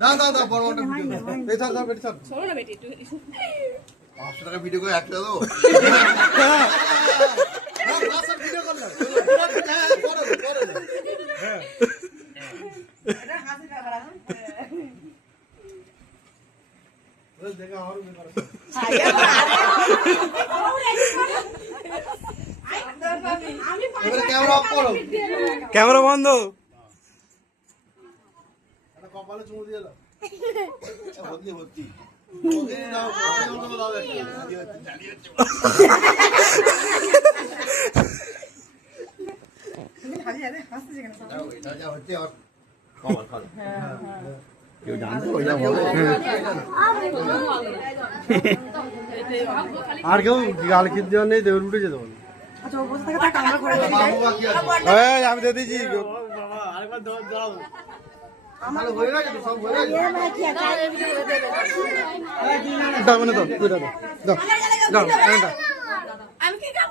দাও দাও দাও বড় বড় ভিডিও এই থাক দাও বেটি থাক চলো না বেটি একটু 500 টাকা ভিডিও করে 1 টাকা দাও না 500 ভিডিও করলাম করে হ্যাঁ এটা হাসি ব্যাপার ওই দেখা আর মে করো আমি ক্যামেরা অফ করো ক্যামেরা বন্ধ এটা কপালে চুমু দিয়ে দাও ভর্তি ভর্তি ওকে দাও ওকে দাও একটা জালি হচ্ছে তুমি খালি আরে হাসতে কেন দাও এটা যা হচ্ছে আর কমাল খাল কেউ জানতো ওইটা বলে আর কেউ গাল কিট দেওয়া নেই দেউর উঠে যেতে বলে আচ্ছা ও বসে থাকে তা আমরা করে দিই এই আমি দিয়ে দিয়েছি বাবা আরেকবার দাও আমার হয়ে গেছে তো সব হয়ে গেছে এ মা কি আছে দাও মানে দাও দাও দাও দাও